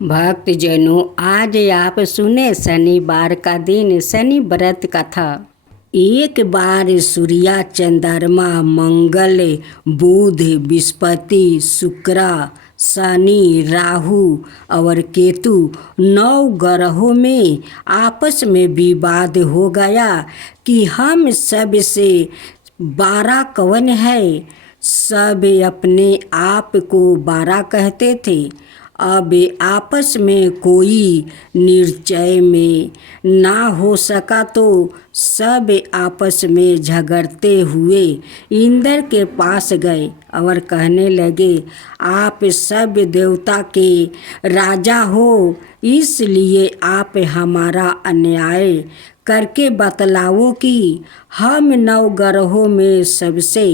भक्तजनों, आज आप सुने शनिवार का दिन शनि व्रत कथा। एक बार सूर्य, चंद्रमा, मंगल, बुध, बृहस्पति, शुक्र, शनि, राहु और केतु 9 ग्रहों में आपस में विवाद हो गया कि हम सब से 12 कौन है। सब अपने आप को 12 कहते थे। अब आपस में कोई निश्चय में ना हो सका तो सब आपस में झगड़ते हुए इंद्र के पास गए और कहने लगे, आप सब देवता के राजा हो, इसलिए आप हमारा अन्याय करके बतलाओ कि हम 9 ग्रहों में सबसे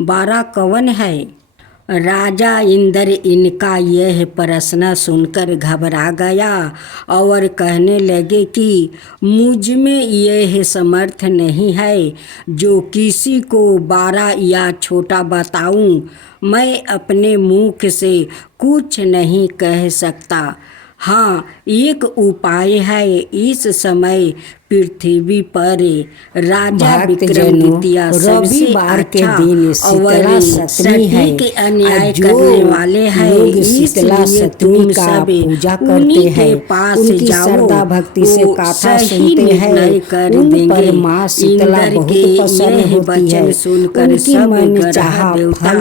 12 कौन है। राजा इंद्र इनका यह प्रश्न सुनकर घबरा गया और कहने लगे कि मुझ में यह समर्थ नहीं है जो किसी को 12 या छोटा बताऊं। मैं अपने मुख से कुछ नहीं कह सकता। हाँ, एक उपाय है। इस समय पृथ्वी पर राजा विक्रमादित्य सबसे अच्छा और सटीक अन्याय करने वाले हैं। इसलिए तुम सब उन्हीं के पास जाओ, वो सही निर्णय कर देंगे। इंद्र के यह वचन सुनकर सब ग्रह देवता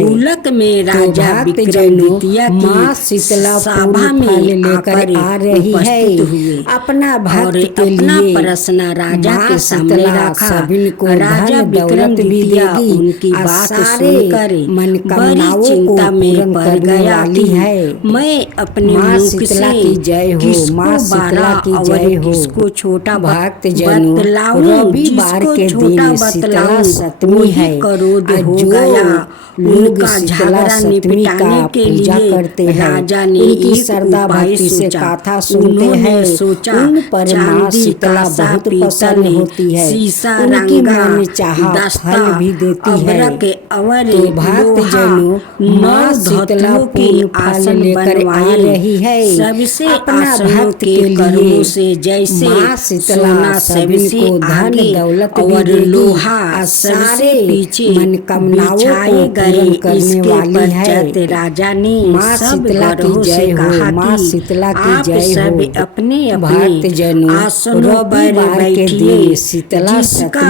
भूलक में राजा विक्रमादित्य की सभा में आकर उपस्थित हुए और अपना प्रश्न राजा के सामने रखा। राजा विक्रमादित्य उनकी बात सुनकर बड़ी चिंता में पड़ गया कि मैं अपने मुख से किसको 12 और किसको छोटा बतलाऊं। जिसको छोटा बतलाऊं वही क्रोध हो गया। उनका झगड़ा निपटाने के लिए राजा ने एक उपाय सोचा। उन्होंने सोचा, चांदी का सा पीतल शीशा रंगा दस्ता अबरक और लोहा 9 धातुओं के आसन बनवाए। सबसे आसनों के कर्मों से जैसे सोना सबसे आगे और लोहा सबसे पीछे बिछाए गए। इसके पश्चात राजा ने सब ग्रहों से कहा कि आप सब अपने अपने आसनों पर बैठिए। जिसका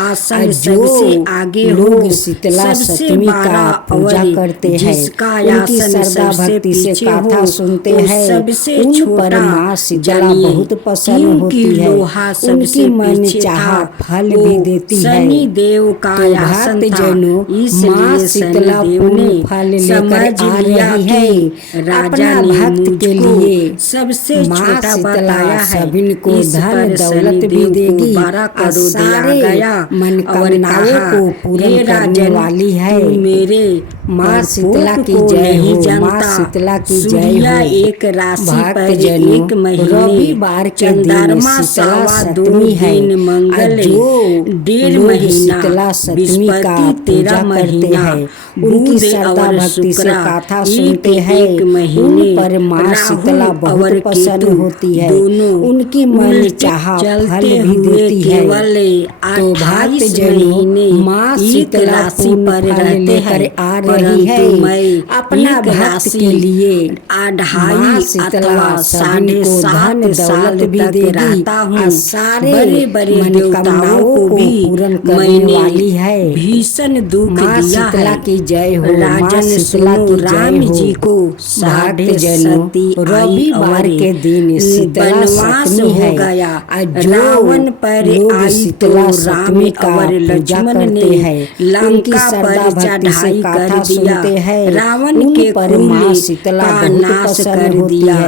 आसन सबसे आगे हो सबसे 12 और जिसका आसन सबसे पीछे हो वो सबसे छोटा जानिए। क्योंकि लोहा सबसे पीछे था, वो शनि देव का आसन था। इसलिए शनि देव ने समझ लिया कि राजा ने मुझको सबसे छोटा बताया है। इस पर शनि देव को 12 करोड़ दिया गया और कहा, हे राजन, तू मेरे माँ शीतला की जय हो। माँ शीतला की जय हो। एक राशि पर एक महीने, चंद्रमा 2.25 दिन, मंगल 1.5 महीना, बृहस्पति 13 महीना, बुध और शुक्र 1 महीने, राहु और केतु दोनों उनकी मन चलते हुए केवल 28 महीने एक राशि पर रहते हैं। परंतु मैं अपना राशि के लिए 2.5 अथवा 7.5 साल तक रहता हूँ। बड़े बड़े देवताओं को भी मैंने भीषण दुख दिया है। राजन सुनो, राम जी को 7.5 रविवार के दिन वनवास हो गया। रावण पर आई तो राम और लक्ष्मण ने लंका पर चढ़ाई कर दिया। रावण के कुल का नाश कर दिया।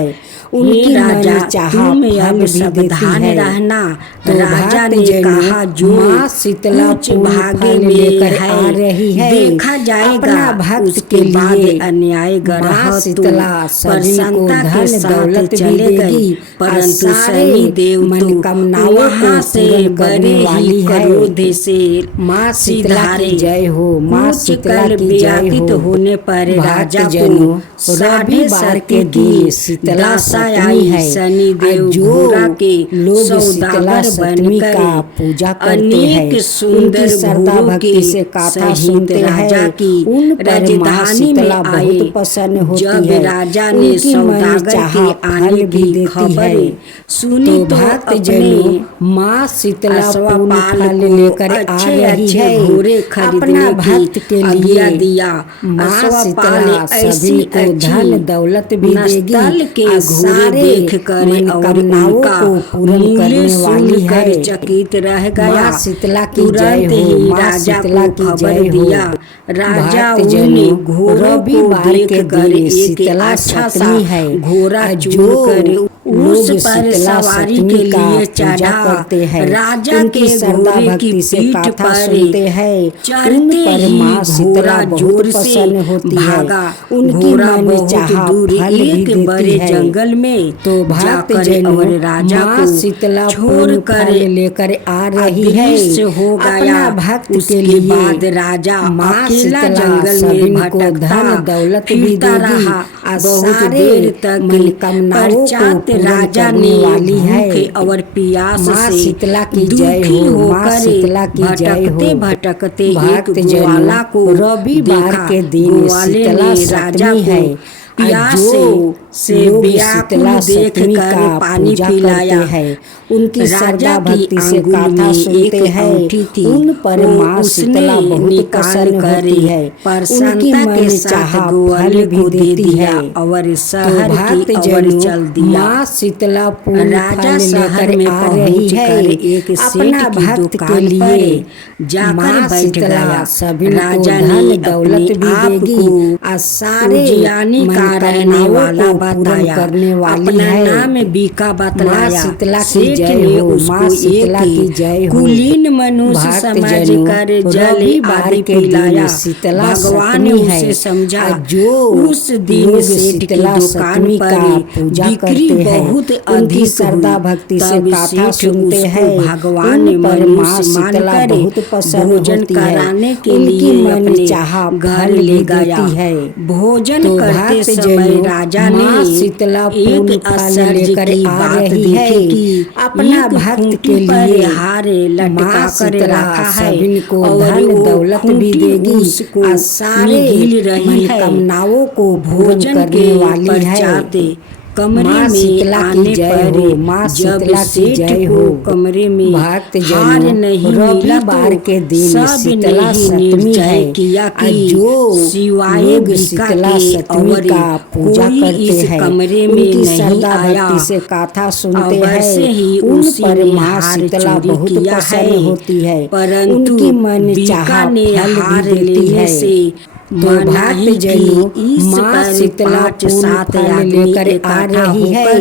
उनकी राजा तुम अब सावधान रहना। राजा ने कहा जो माँ शीतला कुछ भागे में है देखा जाएगा, उसके बाद अन्याय ग्रह तो प्रसन्नता के साथ चले गए, परंतु शनि देव तो वहाँ से बड़े ही क्रोध से माँ शीतला की जय हो, माँ शीतला की जय हो। होने पर राजा को साढ़े बार के दिन शीतला दशा आई है। शनि देव घोड़ा के सौदागर बनकर पूजा करते अनेक हैं, सुंदर घोड़ों के सहित राजा की राजधानी में आए। जब राजा ने सौदागर के आने की खबर सुनी तो अपने माँ शीतला अश्वपाल लेकर अच्छे घोड़े खरीदने की आज्ञा दिया। अश्वपाल ऐसी धन दौलत भी देगी के घोड़े देख कर और उनका मूल्य सुनकर चकित रह गया। तुरंत ही राजा को खबर दिया। राजा उन्हें घोड़ों को देख कर एक अच्छा सा घोड़ा चुनकर उस पर सवारी के लिए चढ़ा। राजा के घोड़े की पीठ पर चढ़ते ही घोड़ा जोर से भागा। घोड़ा बहुत दूर एक बड़े जंगल में जाकर और राजा को शीतला छोड़कर लेकर आ रही है हो गया। भक्त उसके बाद राजा अकेला जंगल में भटकता फिरता रहा। बहुत देर तक पश्चात राजा ने भूख और प्यास से दुखी होकर भटकते भटकते एक ग्वाला को रविवार के दिन ग्वाले ने राजा को प्यास से व्याकुल देख कर पानी पिलाया है। उनकी राजा भक्ति से गाथा सुनते हैं, उन पर माँ शीतला बहुत प्रसन्न होती है। प्रसन्नता के साथ ग्वाले को दे दिया और शहर की ओर चल दिया। माँ शीतला राजा शहर में पहुंच कर एक सेठ की दुकान पर जाकर बैठ गया। राजा ने दौलत भी देगी और सारे उजियानी का रहने वाला बताया, अपना नाम बीका बतलाया। सेठ ने उसको एक कुलीन मनुष्य समझ कर जल आदि पिलाया। भगवान ने उसे समझा। उस दिन सेठ की दुकान पर बिक्री बहुत अधिक हुई। तब सेठ उसको भगवान मनुष्य मानकर भोजन कराने के लिए अपने घर ले गया। भोजन करते समय राजा ने एक आश्चर्य की बात देखी कि अपना भक्त के लिए हार लटका कर रखा है और दौलत भी देगी उसको सारे गिल रही है। को भोजन के पश्चात कमरे में आने पर जब सेठ को कमरे में हार नहीं मिला तो के दिन सब ने ही निश्चय किया कि सिवाय बीका के और कोई इस कमरे में नहीं आया। से गाथा सुनते अवश्य ही उसी ने हार चोरी किया है, परंतु बीका ने हार लेने से भक्त जनों माँ शीतला 5-7 लेकर आ रही है।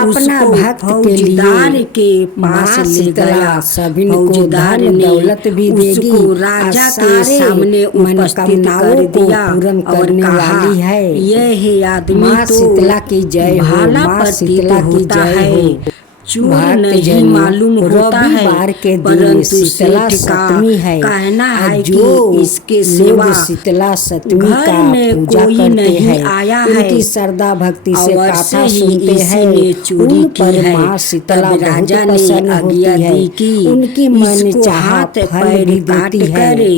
अपना भक्त के लिए के पास ले गया। सभी को धन दौलत भी देगी, राजा के सामने उपस्थित कर दिया और कहा यह आदमी तो शीतला की जय हो, भाला प्रतीत होता है, चूर नहीं मालूम होता है, परंतु सेठ का कहना है कि इसके सिवा शीतला सप्तमी घर में कोई नहीं आया है। उनकी श्रद्धा भक्ति से गाथा सुनते हैं, चोरी की है। शीतला राजा ने आज्ञा दी कि उनकी मन चाहत पैर काट कर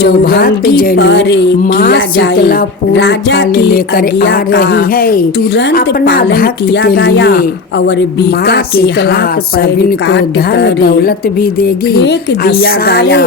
चौबंदी पर किया जाए। राजा की लेकर आ रही है, तुरंत पालन किया गया और बीका के हाथ पैर काट कर दौलत भी देगी, फेंक दिया गया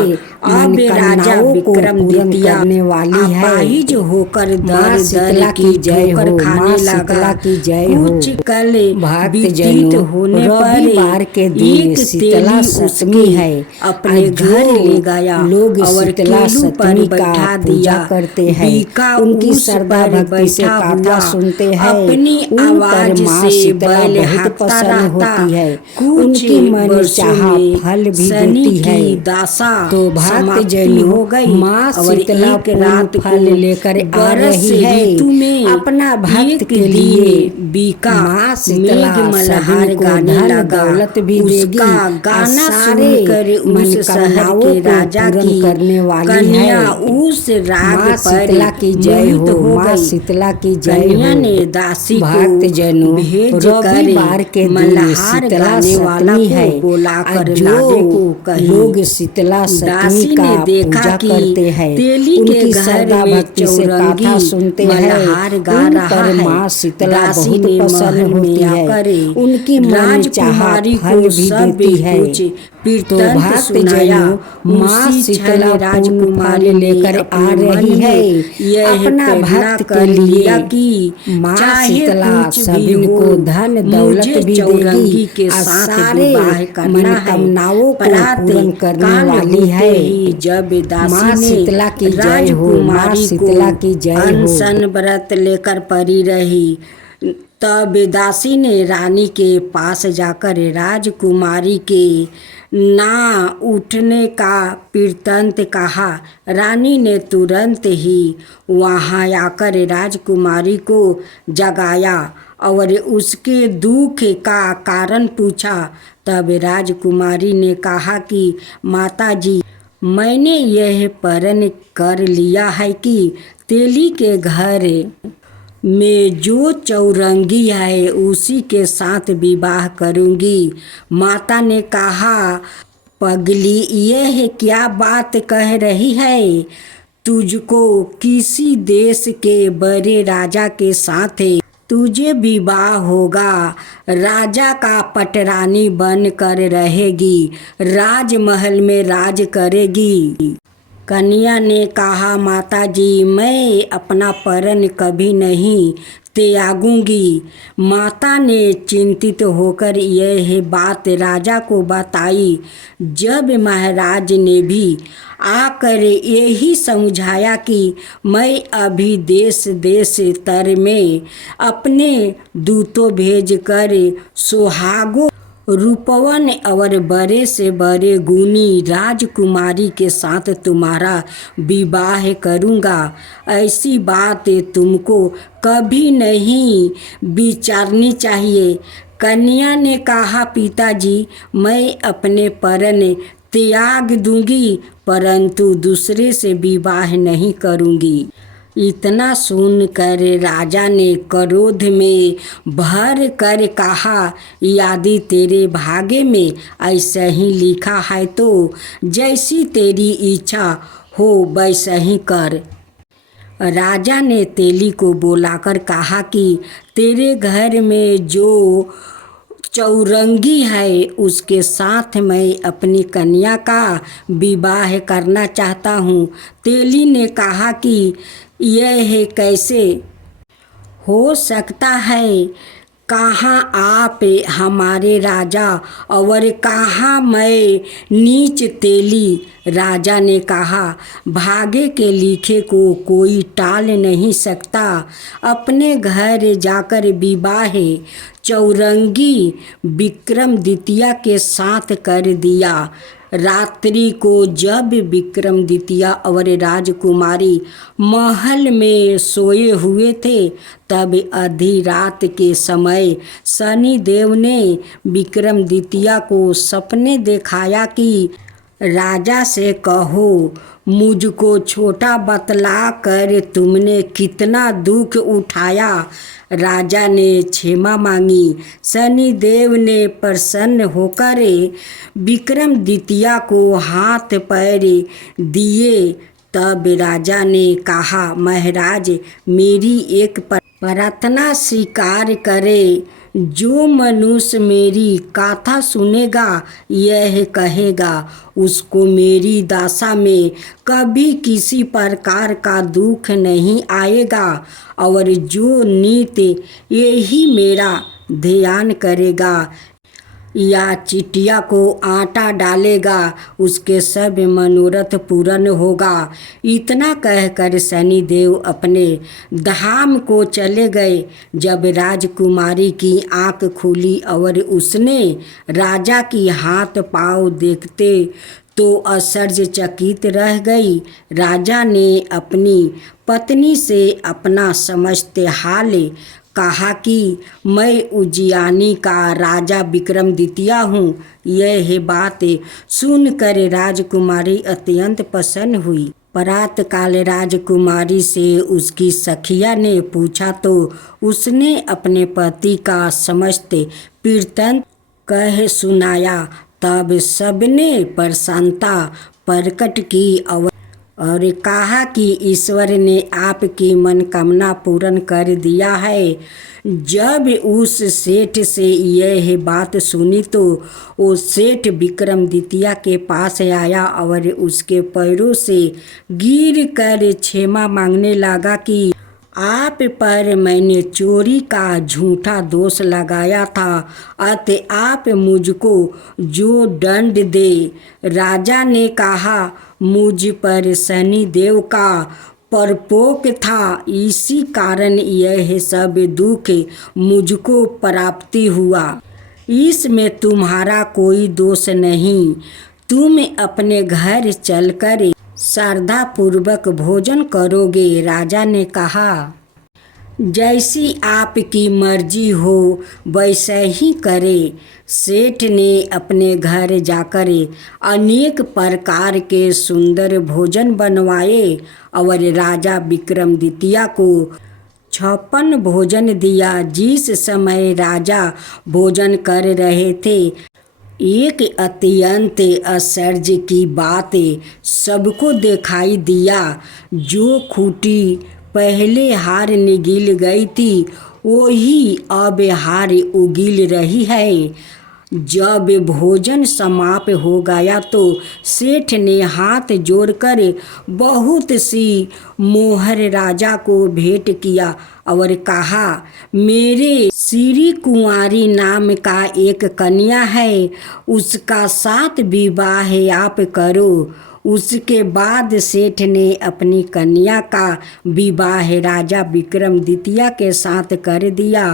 अब राजा विक्रमादित्य करने वाली है। अपाहिज होकर माँ दर शीतला दर की की जय ठोकर हो, खाने माँ लगा। शीतला की जय हो। कुछ कल भक्त व्यतीत जनों, होने पर रविवार के दिन एक शीतला तेली सप्तमी उसके है। अपने जो घर ले गया लोग और शीतला केलू पर सप्तमी का बैठा पूजा दिया। करते हैं, बीका उनकी उस श्रद्धा पर भक्ति से बैठा कथा हुआ सुनते हैं। अपनी उन पर आवाज माँ से शीतला बैल बहुत हाँकता प्रसन्न रहता। होती है, कुछ उनकी मन वर्षों चाहा में फल भी शनि देती है। की दासा तो भक्त समाप्ति जनों, हो गई माँ और शीतला एक पूर्ण रात फल को लेकर आ बरस रही है। ऋतु में अपना भक्त एक के दिन लिए बीका माँ शीतला मेघ मल्हार सभी को गाने धन लगा। दौलत भी देगी उसका और गाना सारे सुनकर उस शहर मनोकामनाओं के को राजा पूर्ण की करने वाली कन्या है। उस राग माँ पर शीतला की जय मोहित हो, हो माँ गई। शीतला की जय कन्या हो। ने दासी भक्त को जनों, भेज रविवार के कर दिन मल्हार शीतला गाने वाला सप्तमी को है। बुलाकर जो लाने को कही। लोग शीतला सप्तमी दासी का ने देखा पूजा कि करते हैं, तेली के उनकी घर श्रद्धा में भक्ति से कथा चौरंगी सुनते मल्हार हैं, गा उन रहा पर है। माँ शीतला दासी बहुत ने प्रसन्न महल होती में है, आकर उनकी मन चाहा राजकुमारी फल को भी सब देती है। कुछ तो वृत्तांत भक्त सुनाया। जनों, माँ उसी शीतला क्षण पूर्ण फल राजकुमारी ने लेकर आ अपने रही मन है। में यह अपना प्रेरणा भक्त कर के लिया लिए कि माँ चाहे शीतला कुछ भी सभी हो, को धन दौलत मुझे भी चौरंगी देगी के और साथ सारे विवाह करना है। मनोकामनाओं को प्रातः पूर्ण करने काल वाली होते है। ही जब दासी माँ ने शीतला की जय हो, माँ राजकुमारी शीतला को की जय हो। अनशन व्रत लेकर पड़ी रही, तब दासी ने रानी के पास जाकर राजकुमारी के ना उठने का वृत्तांत कहा। रानी ने तुरंत ही वहाँ आकर राजकुमारी को जगाया और उसके दुख का कारण पूछा। तब राजकुमारी ने कहा कि माताजी, मैंने यह प्रण कर लिया है कि तेली के घर में जो चौरंगी है उसी के साथ विवाह करूंगी। माता ने कहा, पगली, यह क्या बात कह रही है? तुझको किसी देश के बड़े राजा के साथ तुझे विवाह होगा, राजा का पटरानी बन कर रहेगी, राजमहल में राज करेगी। कन्या ने कहा, माताजी, मैं अपना प्रण कभी नहीं त्यागूंगी। माता ने चिंतित होकर यह बात राजा को बताई। जब महाराज ने भी आकर यही समझाया कि मैं अभी देश देश तर में अपने दूतों भेजकर सुहागों, रूपवन और बड़े से बड़े गुणी राजकुमारी के साथ तुम्हारा विवाह करूँगा, ऐसी बात तुमको कभी नहीं विचारनी चाहिए। कन्या ने कहा, पिताजी, मैं अपने प्रण त्याग दूंगी, परंतु दूसरे से विवाह नहीं करूंगी। इतना सुनकर राजा ने क्रोध में भर कर कहा, यदि तेरे भाग्य में ऐसा ही लिखा है तो जैसी तेरी इच्छा हो वैसा ही कर। राजा ने तेली को बुलाकर कहा कि तेरे घर में जो चौरंगी है उसके साथ मैं अपनी कन्या का विवाह करना चाहता हूँ। तेली ने कहा कि यह कैसे हो सकता है? कहाँ आप हमारे राजा और कहाँ मैं नीच तेली? राजा ने कहा, भाग्य के लिखे को कोई टाल नहीं सकता। अपने घर जाकर विवाह चौरंगी विक्रमादित्य के साथ कर दिया। रात्रि को जब विक्रमादित्य और राजकुमारी महल में सोए हुए थे, तब आधी रात के समय शनि देव ने विक्रमादित्य को सपने दिखाया कि राजा से कहो, मुझको छोटा बतला कर तुमने कितना दुख उठाया। राजा ने क्षमा मांगी। शनि देव ने प्रसन्न होकर विक्रमादित्य को हाथ पैर दिए। तब राजा ने कहा, महाराज, मेरी एक प्रार्थना स्वीकार करे। जो मनुष्य मेरी गाथा सुनेगा यह कहेगा उसको मेरी दशा में कभी किसी प्रकार का दुख नहीं आएगा, और जो नित्य यही मेरा ध्यान करेगा या चिटिया को आटा डालेगा उसके सब मनोरथ पूर्ण होगा। इतना कहकर शनिदेव अपने धाम को चले गए। जब राजकुमारी की आंख खुली और उसने राजा की हाथ पांव देखते तो आश्चर्यचकित रह गई। राजा ने अपनी पत्नी से अपना समस्त हाल कहा कि मैं उज्जैनी का राजा विक्रमादित्य हूँ। यह बात सुनकर राजकुमारी अत्यंत प्रसन्न हुई। प्रातःकाल राजकुमारी से उसकी सखिया ने पूछा तो उसने अपने पति का समस्त वृत्तांत कह सुनाया। तब सबने प्रसन्नता प्रकट की और कहा कि ईश्वर ने आपकी मनोकामना पूर्ण कर दिया है। जब उस सेठ से यह बात सुनी तो वो सेठ विक्रमादित्य के पास आया और उसके पैरों से गिर कर क्षमा मांगने लगा कि आप पर मैंने चोरी का झूठा दोष लगाया था, अतः आप मुझको जो दंड दे। राजा ने कहा, मुझ पर शनिदेव का प्रकोप था, इसी कारण यह सब दुख मुझको प्राप्ति हुआ। इसमें तुम्हारा कोई दोष नहीं। तुम अपने घर चलकर श्रद्धा पूर्वक भोजन करोगे। राजा ने कहा, जैसी आपकी मर्जी हो वैसा ही करे। सेठ ने अपने घर जाकर अनेक प्रकार के सुंदर भोजन बनवाए और राजा विक्रमादित्य को 56 भोजन दिया। जिस समय राजा भोजन कर रहे थे एक अत्यंत आश्चर्य की बात सबको दिखाई दिया। जो खूंटी पहले हार निगल गई थी वही अब हार उगल रही है। जब भोजन समाप्त हो गया तो सेठ ने हाथ जोड़कर बहुत सी मोहर राजा को भेंट किया और कहा, मेरे श्री कुंवारी नाम का एक कन्या है, उसका साथ विवाह आप करो। उसके बाद सेठ ने अपनी कन्या का विवाह राजा विक्रमादित्य के साथ कर दिया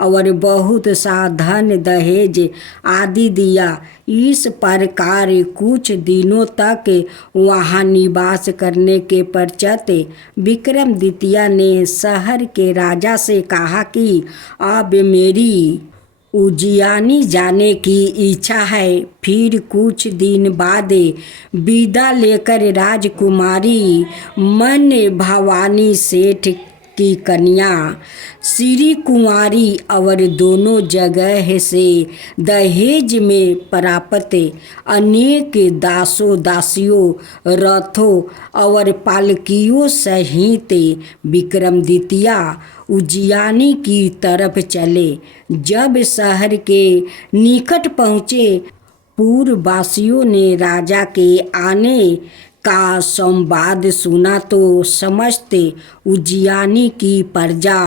और बहुत सा धन दहेज आदि दिया। इस प्रकार कुछ दिनों तक वहाँ निवास करने के पश्चात विक्रमादित्य ने शहर के राजा से कहा कि अब मेरी उज्जैनी जाने की इच्छा है। फिर कुछ दिन बाद विदा लेकर राजकुमारी मन भवानी सेठ की कन्या श्री कुंवारी और दोनों जगह से दहेज में प्राप्त अनेक दासों दासियों रथों और पालकियों सहित विक्रमादित्य उज्जैनी की तरफ चले। जब शहर के निकट पहुँचे पूर्ववासियों ने राजा के आने का संवाद सुना तो समस्त उज्जैनी की प्रजा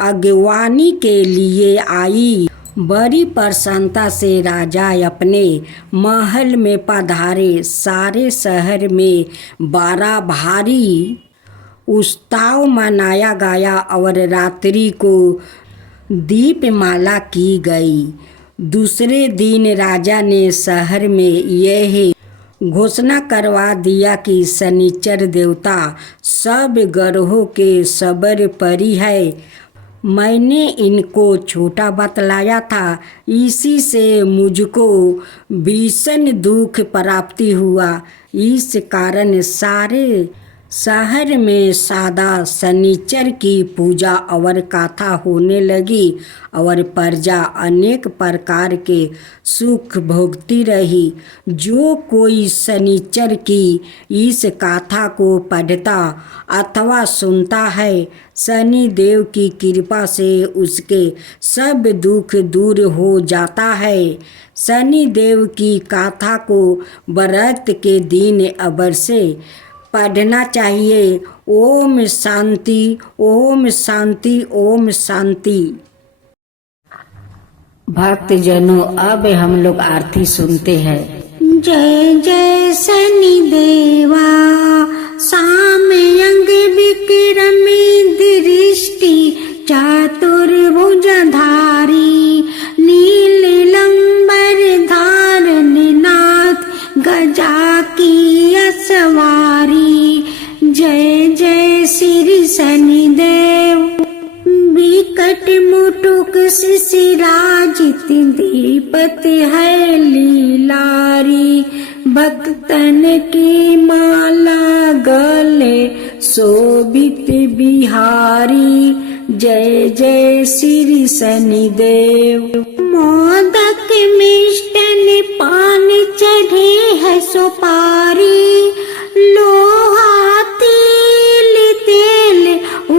अगवानी के लिए आई। बड़ी प्रसन्नता से राजा अपने महल में पधारे। सारे शहर में बड़ा भारी उत्सव मनाया गया और रात्रि को दीपमाला की गई। दूसरे दिन राजा ने शहर में यह घोषणा करवा दिया कि शनिचर देवता सब ग्रहों के सबर परी है। मैंने इनको छोटा बतलाया था, इसी से मुझको भीषण दुख प्राप्ति हुआ। इस कारण सारे शहर में सादा शनिचर की पूजा और कथा होने लगी और प्रजा अनेक प्रकार के सुख भोगती रही। जो कोई शनिचर की इस कथा को पढ़ता अथवा सुनता है, शनि देव की कृपा से उसके सब दुख दूर हो जाता है। शनि देव की कथा को व्रत के दिन अवश्य पढ़ना चाहिए। ओम शांति, ओम शांति, ओम शांति। भक्तजनों, अब हम लोग आरती सुनते हैं। जय जय शनि देवा, सामयंग विक्रमी दृष्टि चतुर्भुजधारी, नीलंबर धारण नाथ गजा की असवारी। जय जय श्री शनि देव, विकट मुटुक शिशिराजित दीपत है लीलारी। भक्तन की माला गले शोभित बिहारी। जय जय श्री शनि देव। मोदक मिष्टन पान चढ़े है सुपारी, लोहा तिल तेल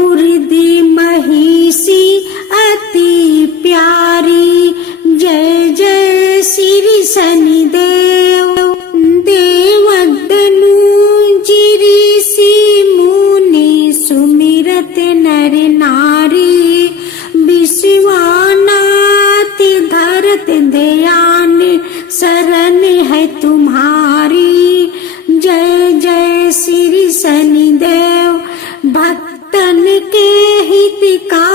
उर्दी महिषी अति प्यारी। जय जय श्री शनि देव। देवदनु ऋषि मुनि सुमिरत नर नारी, विश्वनाथ धरत दयान शरण है तुम्हारी। जय जय श्री शनि देव। भक्तन के हित का